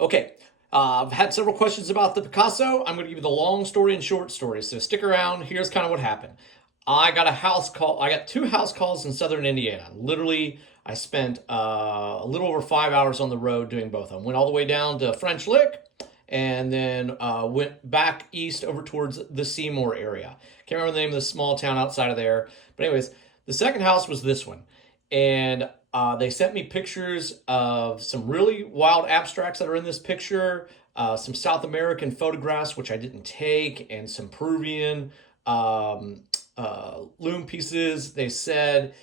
Okay, I've had several questions about the Picasso. I'm going to give you the long story and short story. So stick around. Here's kind of what happened. I got a house call. I got two house calls in southern Indiana. Literally, I spent a little over 5 hours on the road doing both of them. Went all the way down to French Lick, and then went back east over towards the Seymour area. Can't remember the name of the small town outside of there. But anyways, the second house was this one, and they sent me pictures of some really wild abstracts that are in this picture, some South American photographs, which I didn't take, and some Peruvian loom pieces. They said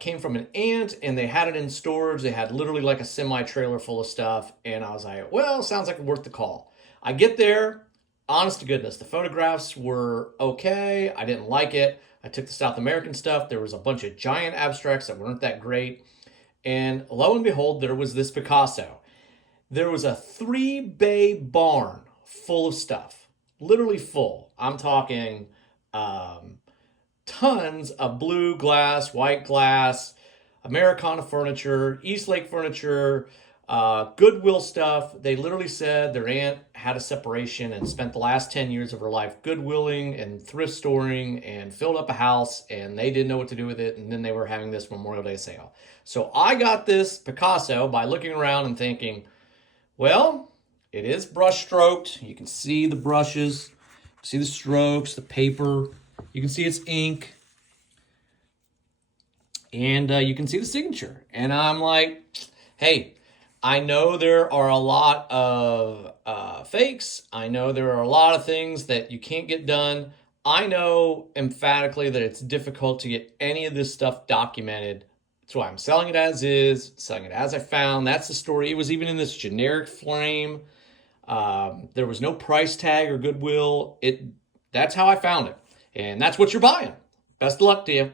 came from an aunt, and they had it in storage. They had literally like a semi trailer full of stuff. And I was like, well, sounds like worth the call. I get there, honest to goodness, the photographs were okay. I didn't like it. I took the South American stuff. There was a bunch of giant abstracts that weren't that great. And lo and behold, there was this Picasso. There was a 3-bay barn full of stuff, literally full. I'm talking tons of blue glass, white glass, Americana furniture, East Lake furniture, Goodwill stuff. They literally said their aunt had a separation and spent the last 10 years of her life Goodwilling and thrift storing and filled up a house, and they didn't know what to do with it. And then they were having this Memorial Day sale. So I got this Picasso by looking around and thinking, well, it is brush stroked. You can see the brushes, see the strokes, the paper. You can see it's ink. And you can see the signature. And I'm like, hey, I know there are a lot of fakes. I know there are a lot of things that you can't get done. I know emphatically that it's difficult to get any of this stuff documented. That's why I'm selling it as is, selling it as I found. That's the story. It was even in this generic frame. There was no price tag or Goodwill. That's how I found it. And that's what you're buying. Best of luck to you.